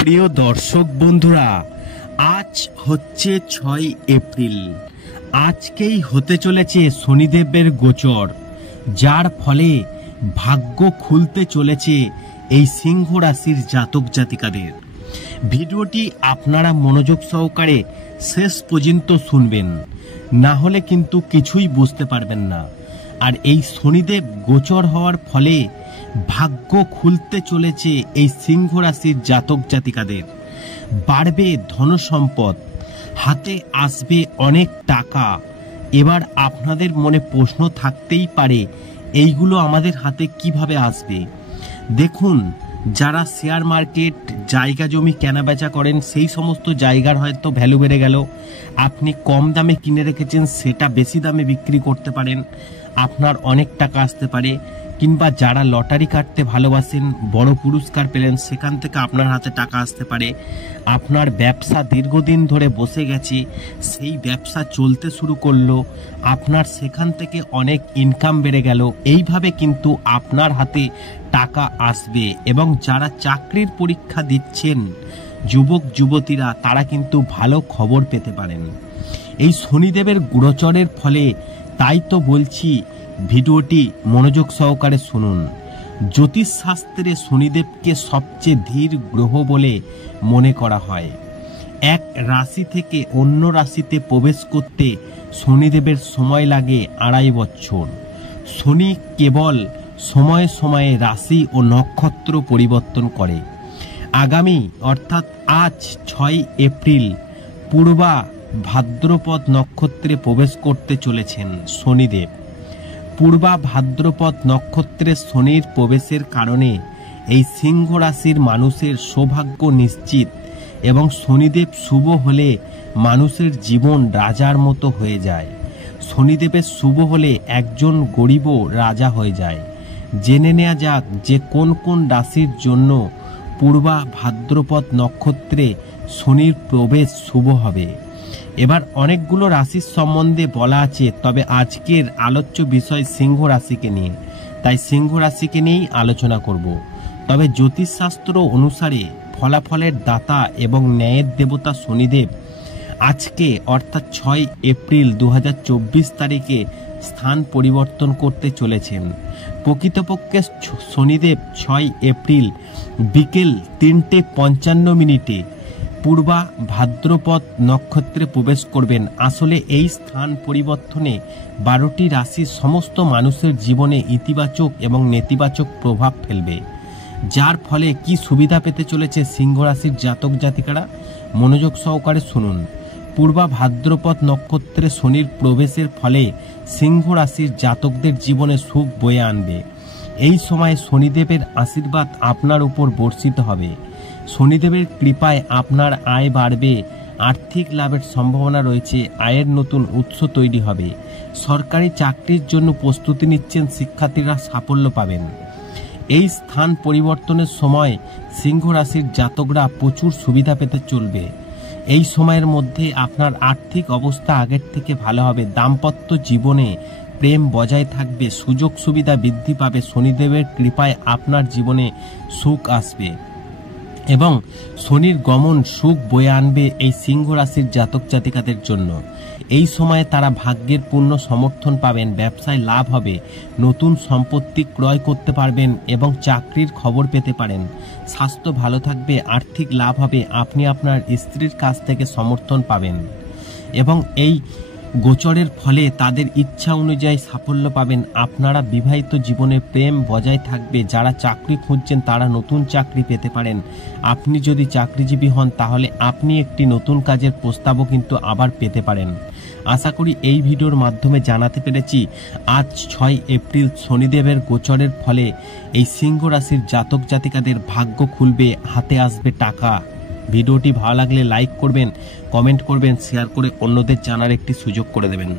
প্রিয় দর্শক বন্ধুরা, আজ হচ্ছে 6 এপ্রিল। আজকেই হতে চলেছে শনিদেবের গোচর, যার ফলে ভাগ্য খুলতে চলেছে এই সিংহ রাশির জাতক জাতিকাদের। ভিডিওটি আপনারা মনোযোগ সহকারে শেষ পর্যন্ত শুনবেন, না হলে কিন্তু কিছুই বুঝতে পারবেন না। আর এই শনিদেব গোচর হওয়ার ফলে ভাগ্য খুলতে চলেছে এই সিংহ রাশির জাতক জাতিকাদের। বাড়বে ধন সম্পদ, হাতে আসবে অনেক টাকা। এবার আপনাদের মনে প্রশ্ন থাকতেই পারে, এইগুলো আমাদের হাতে কিভাবে আসবে? দেখুন, যারা শেয়ার মার্কেট, জায়গা জমি কেনাবেচা করেন, সেই সমস্ত জায়গার হয়তো ভ্যালু বেড়ে গেল। আপনি কম দামে কিনে রেখেছেন, সেটা বেশি দামে বিক্রি করতে পারেন, আপনার অনেক টাকা আসতে পারে। কিংবা যারা লটারি কাটতে ভালোবাসেন, বড় পুরস্কার পেলেন, সেখান থেকে আপনার হাতে টাকা আসতে পারে। আপনার ব্যবসা দীর্ঘদিন ধরে বসে গেছে, সেই ব্যবসা চলতে শুরু করলো, আপনার সেখান থেকে অনেক ইনকাম বেড়ে গেল। এইভাবে কিন্তু আপনার হাতে টাকা আসবে। এবং যারা চাকরির পরীক্ষা দিচ্ছেন, যুবক যুবতীরা, তারা কিন্তু ভালো খবর পেতে পারেন এই শনিদেবের গোচরের ফলে। তাই তো বলছি, ভিডিওটি মনোযোগ সহকারে শুনুন। জ্যোতিষশাস্ত্রে শনিদেবকে সবচেয়ে ধীর গ্রহ বলে মনে করা হয়। এক রাশি থেকে অন্য রাশিতে প্রবেশ করতে শনিদেবের সময় লাগে 2.5 বছর। শনি কেবল সময়ে সময়ে রাশি ও নক্ষত্র পরিবর্তন করে। আগামী অর্থাৎ আজ 6 এপ্রিল পূর্বা ভাদ্রপদ নক্ষত্রে প্রবেশ করতে চলেছেন শনিদেব। পূর্বা ভাদ্রপদ নক্ষত্রে শনির প্রবেশের কারণে এই সিংহ রাশির মানুষের সৌভাগ্য নিশ্চিত। এবং শনিদেব শুভ হলে মানুষের জীবন রাজার মতো হয়ে যায়। শনিদেবের শুভ হলে একজন গরিবও রাজা হয়ে যায়। জেনে নেওয়া যাক যে কোন কোন রাশির জন্য পূর্বা ভাদ্রপদ নক্ষত্রে শনির প্রবেশ শুভ হবে। এবার অনেকগুলো রাশির সম্বন্ধে বলা আছে, তবে আজকের আলোচ্য বিষয় সিংহ রাশিকে নিয়ে, তাই সিংহ রাশিকে নিয়েই আলোচনা করব। তবে জ্যোতিষশাস্ত্র অনুসারে ফলাফলের দাতা এবং ন্যায়ের দেবতা শনিদেব আজকে অর্থাৎ 6 এপ্রিল 2024 তারিখে স্থান পরিবর্তন করতে চলেছেন। প্রকৃতপক্ষে শনিদেব 6 এপ্রিল বিকেল 3:55 পূর্বা ভাদ্রপদ নক্ষত্রে প্রবেশ করবেন। আসলে এই স্থান পরিবর্তনে 12টি রাশির সমস্ত মানুষের জীবনে ইতিবাচক এবং নেতিবাচক প্রভাব ফেলবে। যার ফলে কি সুবিধা পেতে চলেছে সিংহ রাশির জাতক জাতিকারা, মনোযোগ সহকারে শুনুন। পূর্বা ভাদ্রপদ নক্ষত্রে শনির প্রবেশের ফলে সিংহ রাশির জাতকদের জীবনে সুখ বয়ে আনবে। এই সময় শনিদেবের আশীর্বাদ আপনার উপর বর্ষিত হবে। শনিদেবের কৃপায় আপনার আয় বাড়বে, আর্থিক লাভের সম্ভাবনা রয়েছে, আয়ের নতুন উৎস তৈরি হবে। সরকারি চাকরির জন্য প্রস্তুতি নিচ্ছেন শিক্ষার্থীরা, সাফল্য পাবেন। এই স্থান পরিবর্তনের সময় সিংহ রাশির জাতকরা প্রচুর সুবিধা পেতে চলবে। এই সময়ের মধ্যে আপনার আর্থিক অবস্থা আগের থেকে ভালো হবে। দাম্পত্য জীবনে প্রেম বজায় থাকবে, সুযোগ সুবিধা বৃদ্ধি পাবে। শনিদেবের কৃপায় আপনার জীবনে সুখ আসবে এবং শনির গমন সুখ বয়ে আনবে এই সিংহ রাশির জাতক জাতিকাদের জন্য। এই সময়ে তারা ভাগ্যের পূর্ণ সমর্থন পাবেন, ব্যবসায় লাভ হবে, নতুন সম্পত্তি ক্রয় করতে পারবেন এবং চাকরির খবর পেতে পারেন। স্বাস্থ্য ভালো থাকবে, আর্থিক লাভ হবে, আপনি আপনার স্ত্রীর কাছ থেকে সমর্থন পাবেন এবং এই গোচরের ফলে তাদের ইচ্ছা অনুযায়ী সাফল্য পাবেন। আপনারা বিবাহিত জীবনে প্রেম বজায় থাকবে। যারা চাকরি খুঁজছেন তারা নতুন চাকরি পেতে পারেন। আপনি যদি চাকরিজীবী হন তাহলে আপনি একটি নতুন কাজের প্রস্তাবও কিন্তু আবার পেতে পারেন। আশা করি এই ভিডিওর মাধ্যমে জানাতে পেরেছি আজ 6 এপ্রিল শনিদেবের গোচরের ফলে এই সিংহ রাশির জাতক জাতিকাদের ভাগ্য খুলবে, হাতে আসবে টাকা। ভিডিওটি ভালো লাগলে লাইক করবেন, কমেন্ট করবেন, শেয়ার করে অন্যদের জানার একটি সুযোগ করে দেবেন।